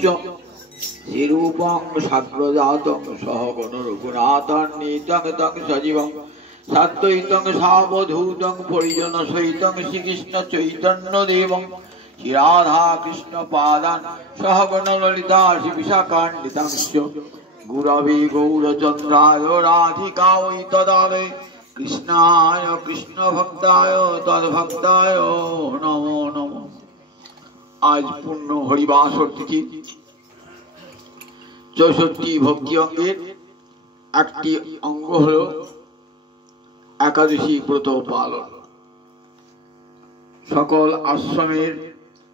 तस्य श्रीरूपं साग्रजातं सहगण रघुनाथान्वितं तं सजीवं साद्वैतं सावधूतं परिजन सहितं श्रीकृष्ण चैतन्यदेवं श्रीराधा कृष्ण पादान् सहगण ललिता श्रीविशाखान्वितांश्च गुरवे गौरचन्द्राय राधिकायै तदालये कृष्णाय कृष्ण भक्ताय तद्भक्ताय नमो नमः। आज पूर्ण हरिवासर तिथि 64 भक्ति अंगेर एकटी अंग हलो एकादशी व्रत पालन। सकल आश्रमेर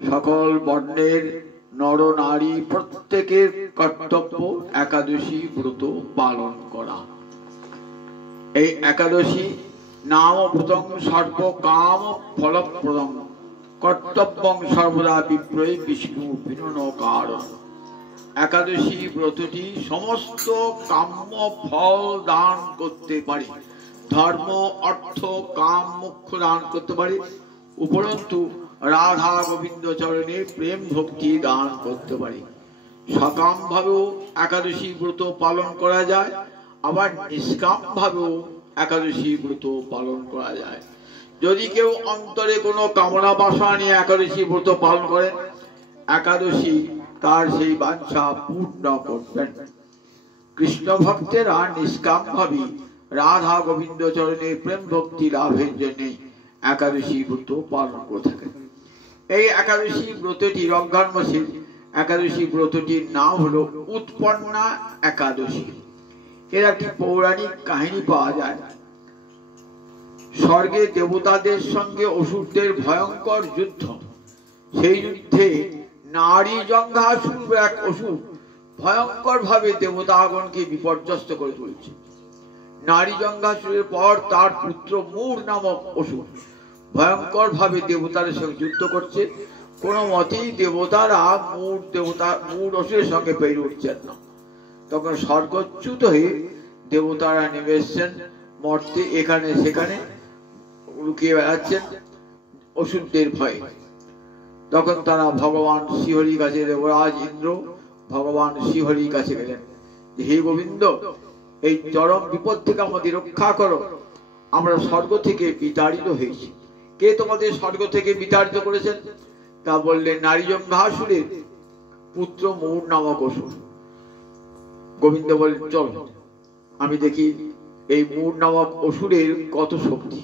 सकल वर्णेर नर नारी प्रत्येकेर कर्तव्य एकादशी व्रत पालन करा। এই একাদশী নাম ভূতং সর্ব কাম ফলপ্রদং কর্তব্যং সর্বদা বিপ্রয়ে বিষ্ণু বিনন কারণ। একাদশী ব্রতটি সমস্ত কাম্য ফল দান করতে পারে, ধর্ম অর্থ কাম মোক্ষ দান করতে পারে, উপরন্তু রাধা গোবিন্দ চরণে প্রেম ভক্তি দান করতে পারে। সকাম ভাবেও একাদশী ব্রত পালন করা যায়, আবার নিষ্কাম ভাবেও একাদশী ব্রত পালন করা যায়। যদি কেউ অন্তরে কোনো কামনা বাসনা নিয়ে একাদশী ব্রত পালন করেন, একাদশী তার সেই বাঞ্ছা পূর্ণ করবেন। কৃষ্ণ ভক্তেরা নিষ্কাম ভাবে রাধা গোবিন্দ চরণে প্রেম ভক্তি লাভের জন্য একাদশী ব্রত পালন করে থাকেন। এই একাদশী ব্রতটি রমজান মাসের একাদশী ব্রতটির নাম হলো উৎপন্না একাদশী। এর একটি পৌরাণিক কাহিনী পাওয়া যায়। স্বর্গে দেবতাদের সঙ্গে অসুরদের ভয়ঙ্কর যুদ্ধ। সেই যুদ্ধে নারী জঙ্ঘাসুর এক অসুর ভয়ঙ্কর ভাবে দেবতাগণকে বিপর্যস্ত করে তুলেছে। নারী জঙ্ঘাসুরের পর তার পুত্র মূর নামক অসুর ভয়ঙ্কর ভাবে দেবতাদের সঙ্গে যুদ্ধ করছে। কোনো মতেই দেবতারা মূর অসুরের সঙ্গে পেরে উঠছেন না। তখন স্বর্গচ্যুত হয়ে দেবতারা নেমে এসছেন, মর্তে এখানে সেখানে লুকিয়ে বেড়াচ্ছেন অসুরদের ভয়ে। তখন তারা ভগবান শ্রীহরির কাছে, দেবরাজ ইন্দ্র ভগবান শ্রীহরির কাছে গেলেন, হে গোবিন্দ, এই চরম বিপদ থেকে আমাদের রক্ষা করো, আমরা স্বর্গ থেকে বিতাড়িত হয়েছি। কে তোমাদের স্বর্গ থেকে বিতাড়িত করেছেন? তা বললেন নারী জঙ্ঘাসুরের পুত্র মূর নামক অসুর। গোবিন্দ বলেন, চল আমি দেখি এই মূর নামক অসুরের কত শক্তি।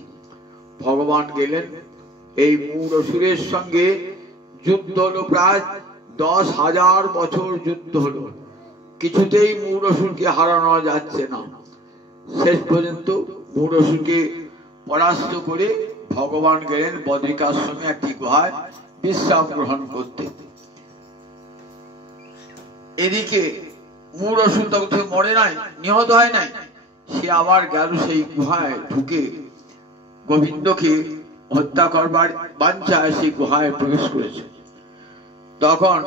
ভগবান গেলেন, এই মূর অসুরের সঙ্গে যুদ্ধ হলো, প্রায় 10,000 বছর যুদ্ধ হলো। কিছুতেই মূর অসুরকে হারানো যাচ্ছে না। শেষ পর্যন্ত মূর অসুরকে পরাস্ত করে ভগবান গেলেন বদ্রিকাশ্রমে একটি গুহায় বিশ্রাম গ্রহণ করতে। এদিকে মূর অসুর তখন মরে নাই, নিহত হয় নাই, সে আবার গেল সেই গুহায় ঢুকে গোবিন্দকে হত্যা করবার বাঞ্ছায় সেই গুহায় প্রবেশ করেছে। তখন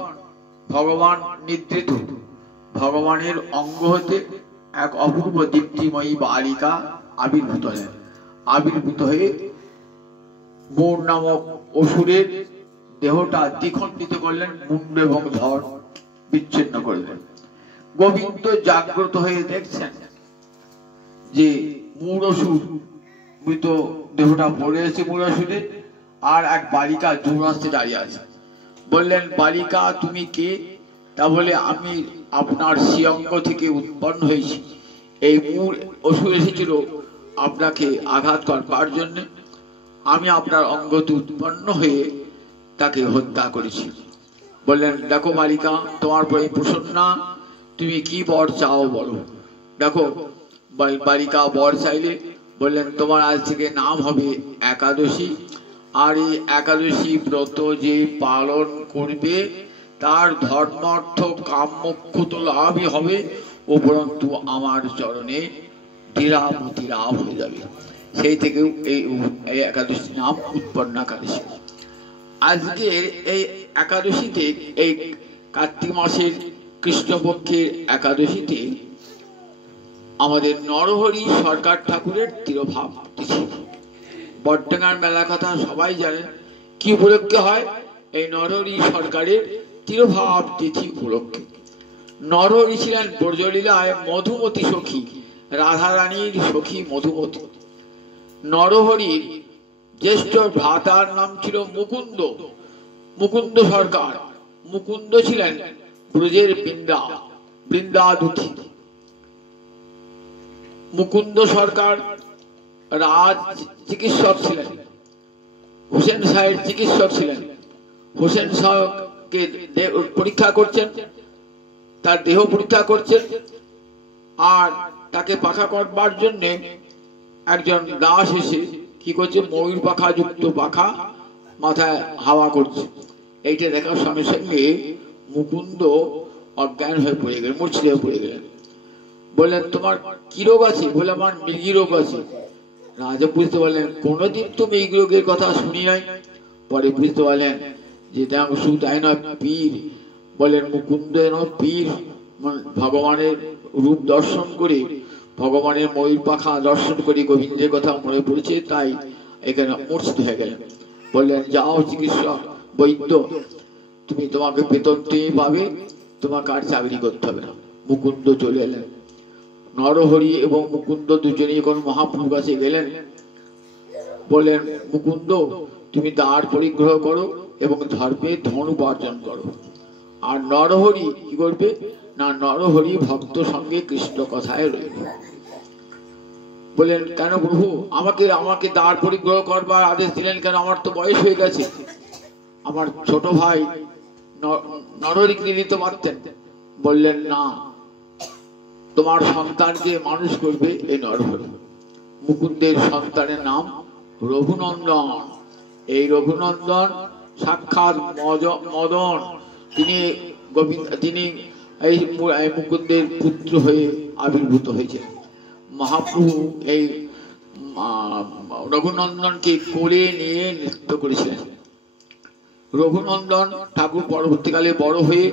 ভগবান নিদ্রিত, ভগবানের অঙ্গ হতে এক অপূর্ব দীপ্তিময়ী বালিকা আবির্ভূত হলেন। আবির্ভূত হয়ে মূর নামক অসুরের দেহটা দ্বিখণ্ডিত করলেন, মুন্ড এবং ধর বিচ্ছিন্ন করলেন। গোবিন্দ জাগ্রত হয়ে দেখছেন যে মূর অসুর মৃত দেহটা পড়ে এসে মূর অসুরের, আর এক বালিকা দূরস্তে দাঁড়িয়ে আছে। বললেন, বালিকা তুমি কে? তা বলে, আমি আপনার শ্রীঅঙ্গ থেকে উৎপন্ন হয়েছি। এই মূর অসুর এসেছিল আপনাকে আঘাত করবার জন্য, আমি আপনার অঙ্গতে উৎপন্ন হয়ে তাকে হত্যা করেছি। বললেন, দেখো বালিকা, তোমার প্রতি প্রসন্না, তুমি কি বর চাও বলো। দেখো বালিকা বর চাইলে বললেন, তোমার আজ থেকে নাম হবে একাদশী, আর এই একাদশী ব্রত যে পালন করবে তার ধর্ম অর্থ কাম মোক্ষ তো লাভই হবে, উপরন্তু আমার চরণে ধীরামতি লাভ হয়ে যাবে। সেই থেকে এই একাদশী নাম উৎপন্না একাদশী। আজকে এই একাদশীতে, এই কার্তিক মাসের কৃষ্ণপক্ষের একাদশীতে আমাদের নরহরি সরকার ঠাকুরের তিরোভাব তিথি। বটডাঙ্গার মেলা কথা সবাই জানেন। কি উপলক্ষে হয়? এই নরহরি সরকারের তিরোভাব তিথি উপলক্ষে। নরহরি ছিলেন ব্রজলীলায় মধুমতি সখী, রাধারানীর সখী মধুমতি। নরহরির জ্যেষ্ঠ ভ্রাতার নাম ছিল মুকুন্দ, মুকুন্দ সরকার। মুকুন্দ ছিলেন ব্রজের বৃন্দাদুতি। মুকুন্দ সরকার রাজ চিকিৎসক ছিলেন, হোসেন শাহের চিকিৎসক ছিলেন। হোসেন শাহকে পরীক্ষা করছেন, তার দেহ পরীক্ষা করছেন, আর তাকে পাখা করবার জন্য একজন দাস এসে কি করছে, ময়ূর পাখা যুক্ত পাখা মাথায় হাওয়া করছে। এইটা দেখার সঙ্গে সঙ্গে মুকুন্দ অজ্ঞান হয়ে পড়ে গেলেন, মূর্ছিত হয়ে পড়ে গেলেন। বললেন, তোমার কি রোগ আছে? বলে, আমার মৃগী রোগ আছে। রাজা বুঝতে পারলেন, কোনোদিন তো মৃগী রোগের কথা শুনি নাই। পরে বুঝতে পারলেন যে শুধু তাই নয়, পীর। বলেন, মুকুন্দ পীর, ভগবানের রূপ দর্শন করে, ভগবানের ময়ূর পাখা দর্শন করে গোবিন্দের কথা মনে পড়েছে, তাই এখানে মূর্ছিত হয়ে গেলেন। বললেন, যাও চিকিৎসক বৈদ্য, তোমাকে বেতন তুমি পাবে, তোমাকে আর চাকরি করতে হবে না। মুকুন্দ চলে এলেন। নরহরি এবং মুকুন্দ দুজনেই কোন মহাপ্রভুর কাছে গেলেন। বললেন, মুকুন্দ, তুমি দ্বার পরিগ্রহ করো এবং ধর্মে ধন উপার্জন করো। আর নরহরি কি করবে না, নরহরি ভক্ত সঙ্গে কৃষ্ণ কথায় রইবে। বললেন, কেন প্রভু, আমাকে দ্বার পরিগ্রহ করবার আদেশ দিলেন কেন? আমার তো বয়স হয়ে গেছে। আমার ছোট ভাই নরহরিকে দিতে পারতেন। বললেন, না, তোমার সন্তানকে মানুষ করবে এই নরহরি। মুকুন্দের সন্তানের নাম রঘুনন্দন। এই রঘুনন্দন সাক্ষাৎ মদন, তিনি এই মুকুন্দের পুত্র হয়ে আবির্ভূত হয়েছে। মহাপ্রভু এই রঘুনন্দনকে কোলে নিয়ে নৃত্য করেছিলেন। রঘুনন্দন ঠাকুর পরবর্তীকালে বড় হয়ে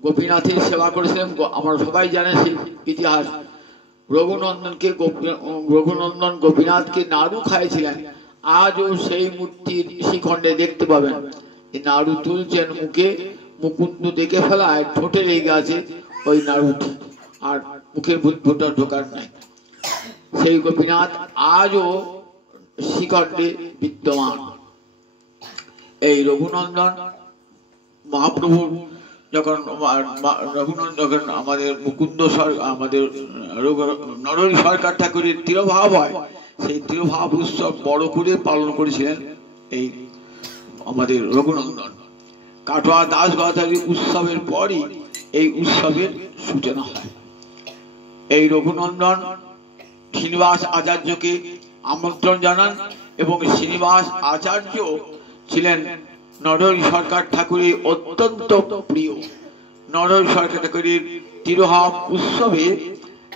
গোপীনাথের সেবা করেছিলেন। আমরা সবাই জানেন সেই ইতিহাস। রঘুনন্দন গোপীনাথকে নাড়ু খাইয়েছিলেন। আজও সেই মূর্তির শিখণ্ডে দেখতে পাবেন, নাড়ু তুলছেন মুখে, মুকুন্দ দেখে ফেলায় ঠোঁটে লেগে আছে ওই নাড়ুটি, আর মুখের ভুটভুটা ঢোকার নাই। সেই গোপীনাথ আজও শিখণ্ডে বিদ্যমান। এই রঘুনন্দন মহাপ্রভু যখন আমাদের মুকুন্দ আমাদের নরহরি সরকার ঠাকুরের তিরোভাব হয়, সেই তিরোভাব উৎসব বড় করে পালন করেছিলেন এই আমাদের রঘুনন্দন। কাটোয়া দাস গদাধরী উৎসবের পরই এই উৎসবের সূচনা হয়। এই রঘুনন্দন শ্রীনিবাস আচার্যকে আমন্ত্রণ জানান এবং শ্রীনিবাস আচার্য ছিলেন নরহরি সরকার ঠাকুরের অত্যন্ত প্রিয়। নরহরি সরকার ঠাকুরের তিরোভাব উৎসবে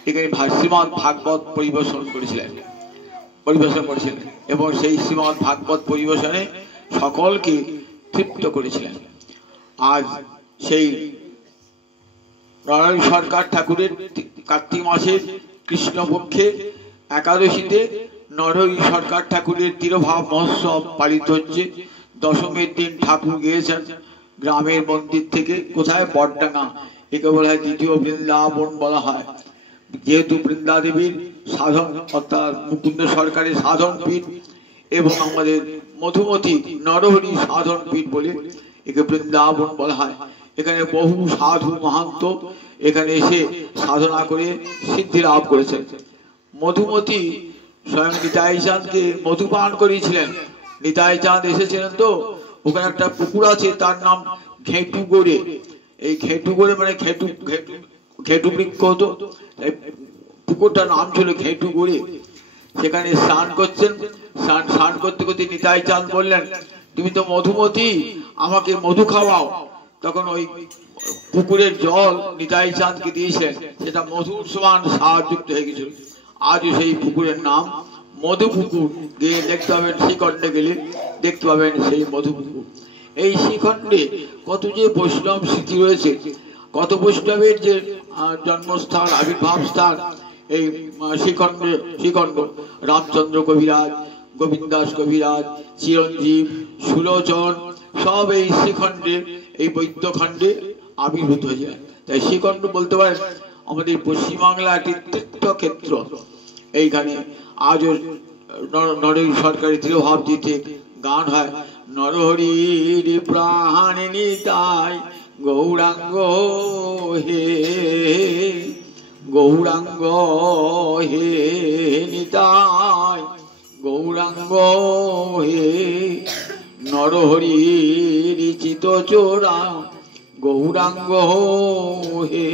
এখানে শ্রীমদ ভাগবত পরিবেশন করেছিলেন এবং সেই শ্রীমদ ভাগবত পরিবেশনে সকলকে তৃপ্ত করেছিলেন। আজ সেই নরহরি সরকার ঠাকুরের কার্তিক মাসের কৃষ্ণপক্ষে একাদশীতে নরহরি সরকার ঠাকুরের তিরোভাব মহোৎসব পালিত হচ্ছে। দশমীর দিন ঠাকুর গিয়েছেন গ্রামের মন্দির থেকে, কোথায়? বটডাঙ্গা। একে বলা হয় দ্বিতীয় বৃন্দাবন বলা হয়, যেহেতু বৃন্দা দেবীর সাধন অর্থাৎ মুকুন্দ সরকারের সাধন পীঠ এবং আমাদের মধুমতি নরহরি সাধন পীঠ বলে একে বৃন্দাবন বলা হয়। এখানে বহু সাধু মহান্ত এখানে এসে সাধনা করে সিদ্ধি লাভ করেছেন। মধুমতি স্বয়ং নিতাই চাঁদকে মধুপান করিয়েছিলেন। নিতাই চাঁদ এসেছিলেন, তো ওখানে একটা পুকুর আছে, তার নাম ঘেটুগড়ে। এই ঘেটুগড়ে মানে ঘেটু বৃক্ষ হতো, পুকুরটার নাম ছিল ঘেটুগড়ে। সেখানে স্নান করছেন। স্নান করতে করতে নিতাই চাঁদ বললেন, তুমি তো মধুমতি, আমাকে মধু খাওয়াও। তখন ওই পুকুরের জল নিতাই চাঁদকে দিয়েছেন, সেটা মধুর সমান স্বাদযুক্ত হয়ে গেছিল। আজও সেই পুকুরের নাম মধু পুকুর। গিয়ে দেখতে পাবেন, শ্রীখণ্ডে গেলে দেখতে পাবেন সেই মধু পুকুর। এই শ্রীখণ্ডে কত যে বৈষ্ণব স্মৃতি রয়েছে, কত বৈষ্ণবের যে জন্মস্থান, আবির্ভাব স্থান এই শ্রীখণ্ড। রামচন্দ্র কবিরাজ, গোবিন্দাস কবিরাজ, চিরঞ্জীব, সুলোচন সব এই শ্রীখণ্ডের এই বৈদ্যখণ্ডে আবির্ভূত হয়ে যায়। তাই শ্রীখণ্ড বলতে পারেন আমাদের পশ্চিমবাংলা একটি তীর্থক্ষেত্র। এইখানে আজও নরহরি সরকারি তিরোভাবজিতে গান হয়, নরহরির প্রাণ নিতাই গৌরাঙ্গ হে, গৌরাঙ্গ হে নিতাই গৌরাঙ্গ হে, নরহরির চিত চোরা গৌরাঙ্গ হে,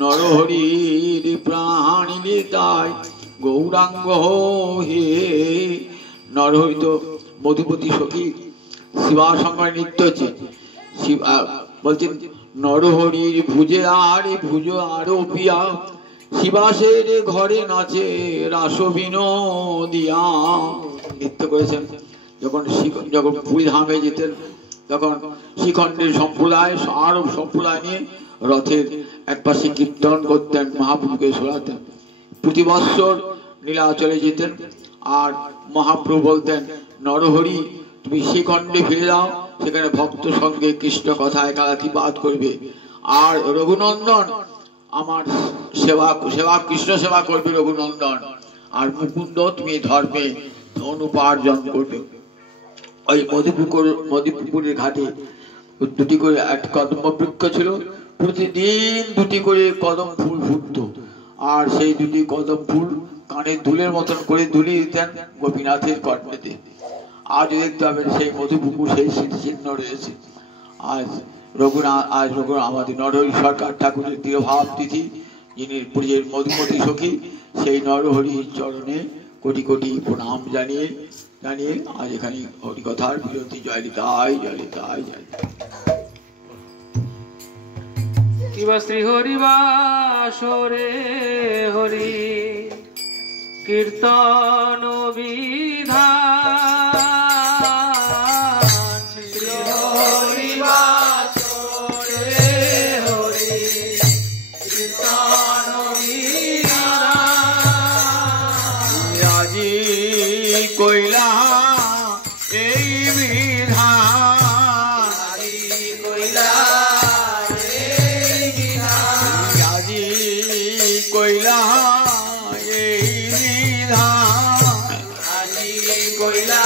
নরহরির প্রাণ নিতাই গৌরাঙ্গ হে। নরহরি তো মধুপতি সখী শিবা সঙ্গে নৃত্য হচ্ছে। বলছেন নরহরির ভুজে আর ভুজ আরো পিয়া, শিবাসের ঘরে নাচে রাস বিনোদিয়া। নৃত্য করেছেন। যখন পুরী ধামে যেতেন তখন শ্রীখণ্ডের সম্প্রদায় আরব সম্প্রদায় নিয়ে রথের এক পাশে কীর্তন করতেন, মহাপ্রভুকে শোনাতেন। প্রতি বৎসর নীলাচলে যেতেন আর মহাপ্রভু বলতেন, নরহরি তুমি শ্রীখণ্ডে ফিরে যাও, সেখানে ভক্ত সঙ্গে কৃষ্ণ কথায় কালাতিপাত করবে, আর রঘুনন্দন আমার সেবা কৃষ্ণ সেবা করবে রঘুনন্দন, আর মুকুন্দ তুমি ধর্মে ধনুপার্জন করবে। ওই মধুপুকুরের ঘাটে দুটি করে এক কদম্ব বৃক্ষ ছিল, প্রতিদিন দুটি করে কদম ফুল ফুটত, আর সেই দুটি কদম ফুল কানে দুলের মতন করে দুলিয়ে দিতেন গোপীনাথের কর্ণেতে। আজ দেখতে পাবেন সেই মধুপুকুর সেই স্মৃতিচিহ্ন রয়েছে। আজ রঘুনাথ আমাদের নরহরি সরকার ঠাকুরের তিরোভাব তিথি, যিনি পুরীর মধুমতি সখী, সেই নরহরির চরণে কোটি কোটি প্রণাম জানিয়ে আজ এখানে হরিকথার বিরতি। জয় নিতাই, জয় নিতাই, জয় কিবা শ্রী হরিবাসরে হরি কীর্তন বিধান, শ্রী হরিবাসরে হরি কীর্তন বিধান, আজি কইলা এই বিধান, আজি কইলা কইলা এই বিধান, আজি কইলা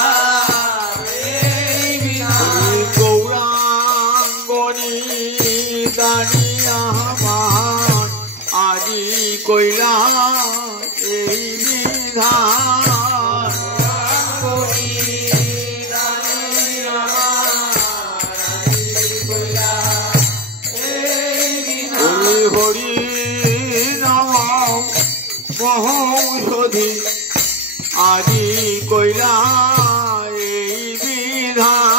এই বিধান, গৌরাঙ্গনি দানি আমার আজি কইলা এই বিধান, হরি হরি মহৌষধি আজি কইলা এই বিধান,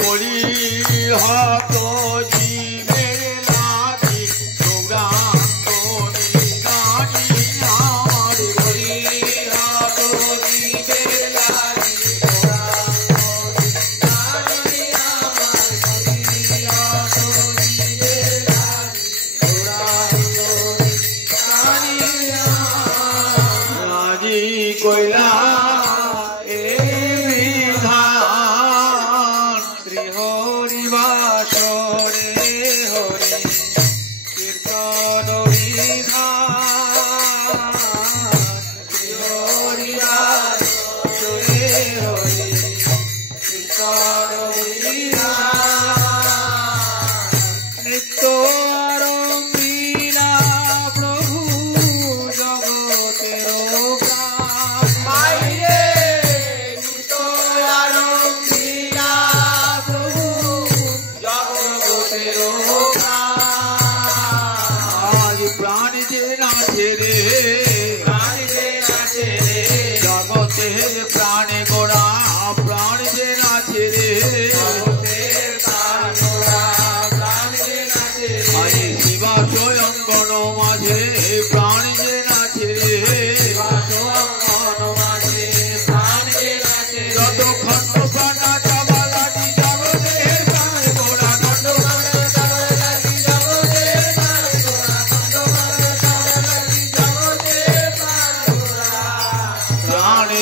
পরিহত জীবের লাগি গৌরাঙ্গনি দানি আমার, পরিহত জীবের লাগি আজি কইলা এই বিধান, শ্রী হরিবাসরে হরি কীর্তন বিধান, শ্রী হরিবাসরে হরি কীর্তন বিধান, নিত্য আরম্ভিলা প্রভু জগতের প্রাণ,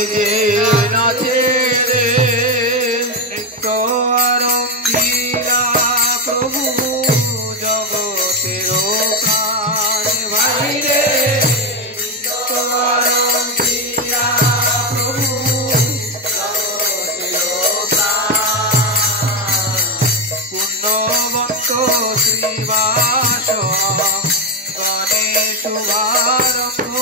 যে নাচে রে নিত্য আরম্ভীরা প্রভু জগতের প্রাণ ভাই রে নিত্য আরম্ভীরা প্রভু জগতের প্রাণ পুণ্যবন্ত শ্রীবাস গণেশ শুভারম্ভ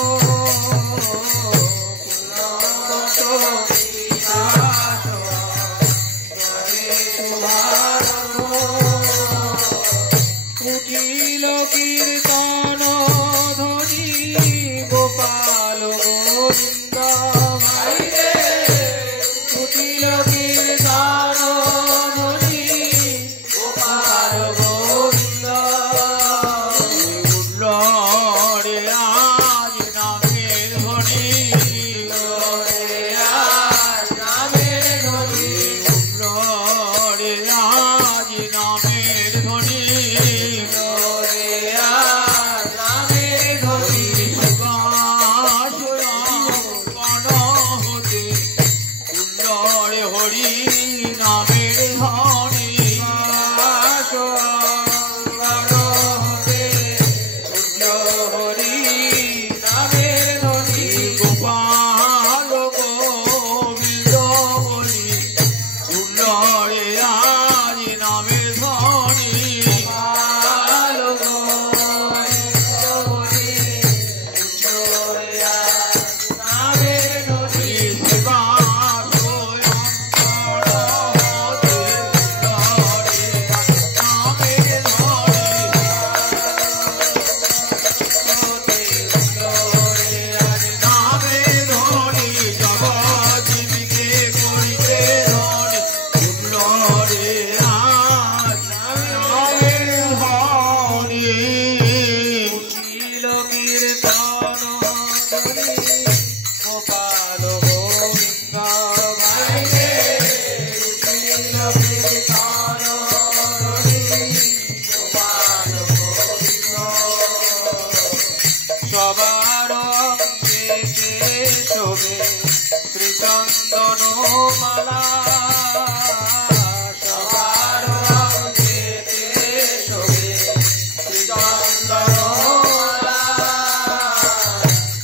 কুটিল কীর্তন ধ্বনি গোপাল গোবিন্দ ভাই রে কুটিল কীর্তন ধ্বনি গোপাল গোবিন্দ উল্ল রে আজ নামের ধ্বনি রে আজ নামের ধ্বনি উল্ল রে আজ নামের ধ্বনি রে আজ নামের ধ্বনি হতে উল্ল রে হরি নামের ধ্বনি গোপাল গোবিন্দ বলি উল্ল রে আজ নামের ধ্বনি গোপাল গোবিন্দ ভাই রে কীর্তন গোপাল গোবিন্দ সবার অঙ্গে শোভে শ্রীচন্দন মালা সবার অঙ্গে শোভে শ্রীচন্দন মালা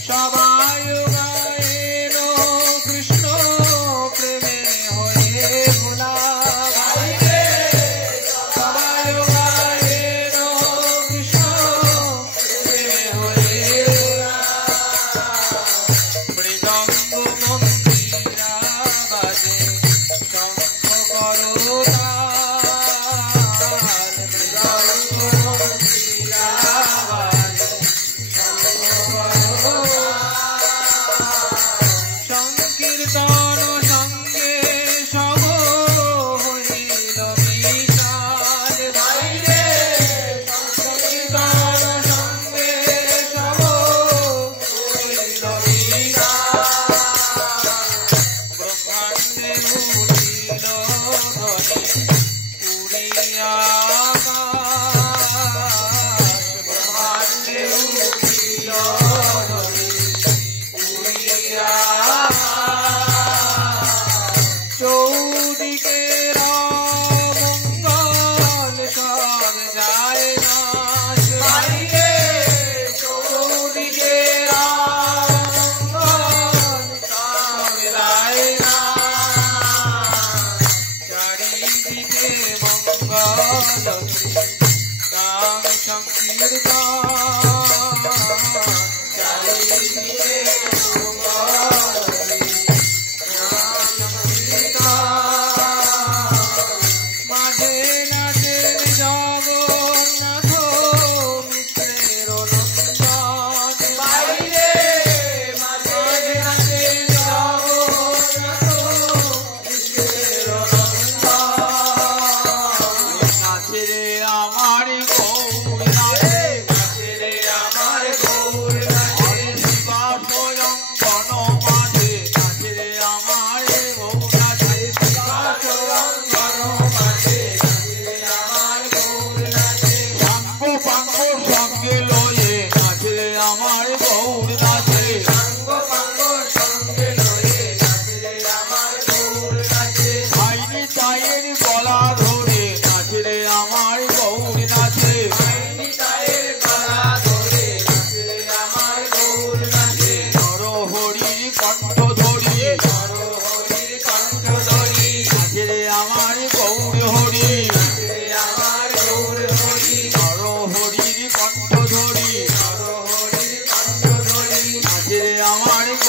সবাই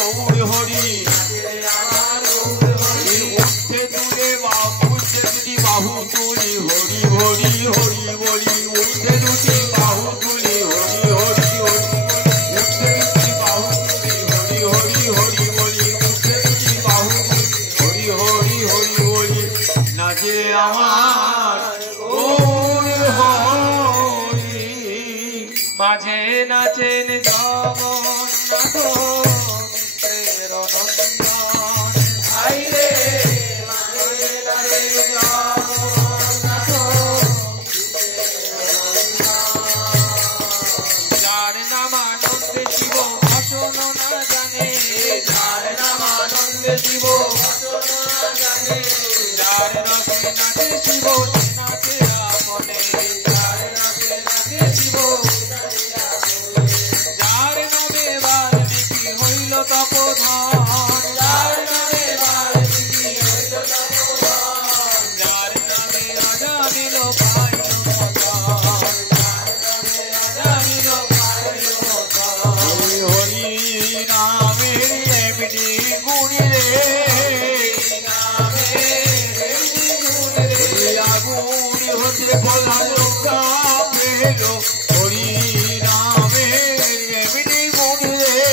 গৌর হরি উঠতে তুলে উঠতে দুটি বাহু তুলি হরি হরি হরি বলি উঠতে দুটি বাহু তুলি হরি হরি হরি উঠতে দুটি বাহু তুলি হরি হরি হরি বলি উঠতে দুটি বাহু হরি হরি হরি বলি নাচে আমার গৌর হরি মাঝে নাচেন জগন্নাথ মিত্রের নন্দন আইরে মাঝে নাচেন জগন্নাথ যার নাম আনন্দে শিব ভজন না জানে যার নাম আনন্দে শিব ভজন না জানে যার রসে নাচে শিব নাচে আপনে যার রসে নাচে শিব যার নামে বাল্মীকি হইল তপোধন যার নামে বাল্মীকি হইল তপোধন যার নামে রাজা মিল পাইল মদন যার নামে রাজা মিল পাইল মদন হরি হরি নামের এমনি গুণী রে নামে এমনি গুণ রে আগুনি হতে বলা লোকা পেল হরি নামের এমনি গুণী রে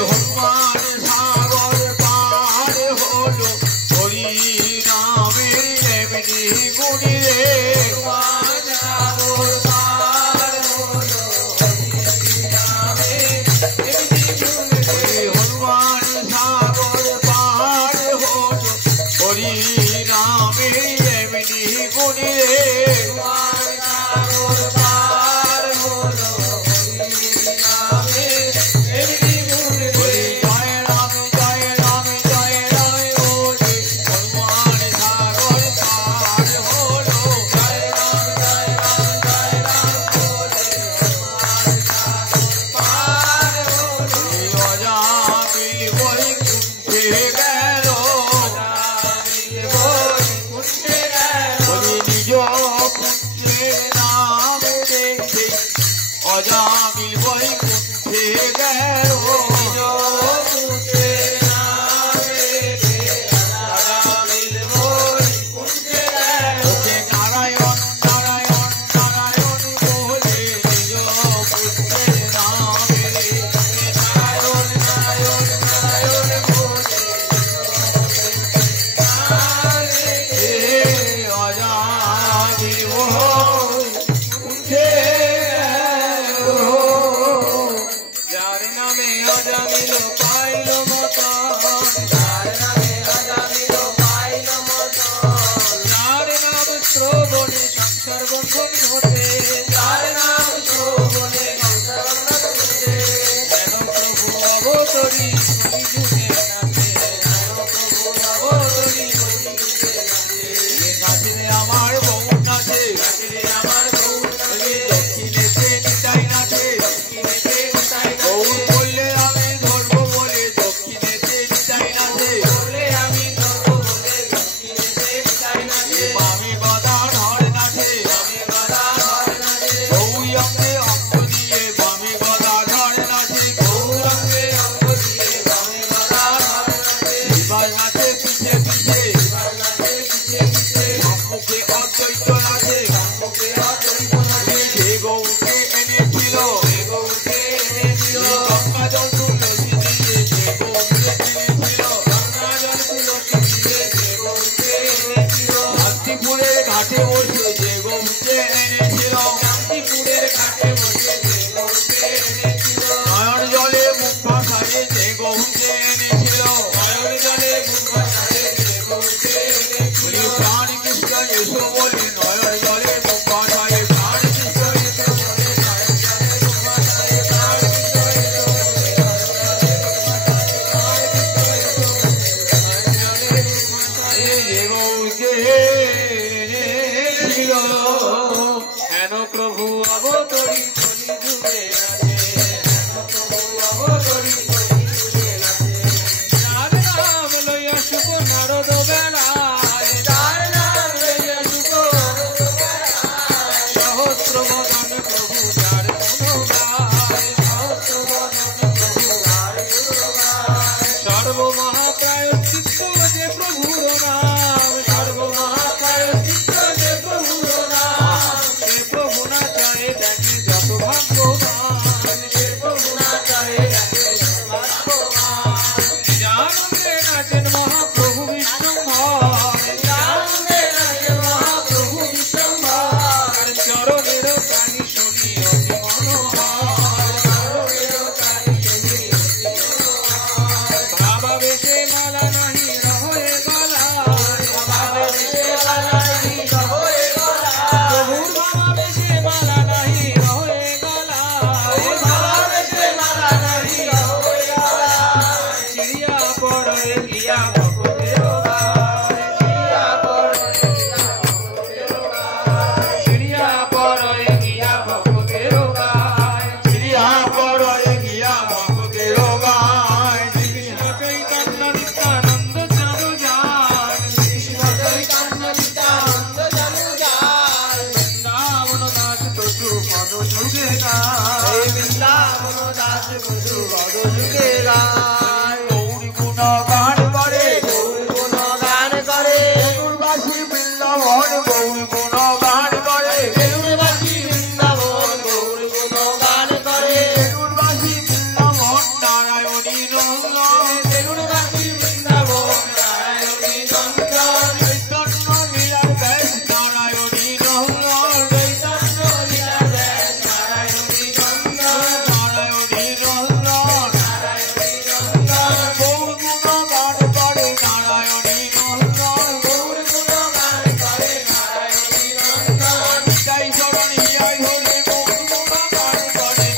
হনুমান সাগর পার হলো হরি নামের এমনি গুণী রে হনুমান সাগর পার হলো হরি নামের এমনি গুণী রে জয় রাম জয় রাম জয় রাম বলে হনুমান সাগর পার হলো জয় রাম জয় রাম জয় রাম বলে হনুমান সাগর পার হলো অজা মিল বই কুণ্ঠে গেল বলি নিজ পুত্রের নাম দেখে অজা মিল বই কুণ্ঠে গেল ওকে নারায়ণ নারায়ণ নারায়ণ বলে নিজ পুত্রের নামে নারায়ণ নারায়ণ নারায়ণ বলে অজামি উঠে যার নামে অজামিল পাইল মতন যার নামে অজামিল পাইল মতন যার নাম শ্রবণে সংসার বন্ধন ঘটে যার নাম শ্রবণে সংসার বন্ধন ঘটে যেন প্রভু অবতরী যুগে নাচে যেন প্রভু অবতরী যুগে নাচে নাচলে আমার বউ নাচে নাচলে আমার গৌর নাচে দক্ষিণেতে নিতাই নাচে দক্ষিণেতে নিতাই গৌর নাচে বললে আমি ধরবো বলে দক্ষিণেতে নিতাই নাচে বলে আমি ধরব বলে দক্ষিণেতে নিতাই নাচে আমি গদা ধর নাচে আমি গদা এই বৃন্দাবন দাস বধু কত যুগে গায় গৌরী গুণ গান করে গৌর গুণ গান করে বেলুড়বাসী বৃন্দাবন গৌরী গুণ গান করে বেলুড়বাসী বৃন্দাবন গৌর গুণ গান করে বেলুড়বাসী বৃন্দাবন নারায়ণী নন্দন বেলুড়বাসী বৃন্দাবন নারায়ণী নন্দন চৈতন্য লীলার ব্যাস নারায়ণী নন্দন চৈতন্য লীলা ব্যাস নারায়ণী নন্দন নারায়ণী নন্দন নারায়ণী নন্দন গৌর গুণ গান করে নারায়ণী নন্দন গৌর গুণ গান করে নারায়ণী নন্দন নিতাই চরণ হিয়াই হলে গৌর গুণ গান করে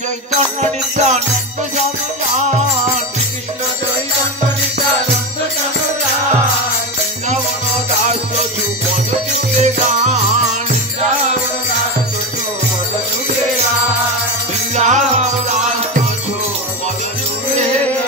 চৈতন্য নিত্যানন্দ সন্তান কৃষ্ণ চৈতন্য নিত্যানন্দ চন্দ্রান বৃন্দাবন দাস যুগপদ যুগে গান রাবণ দাস যুগে গান বৃন্দাবন দাস যুগপদ যুগে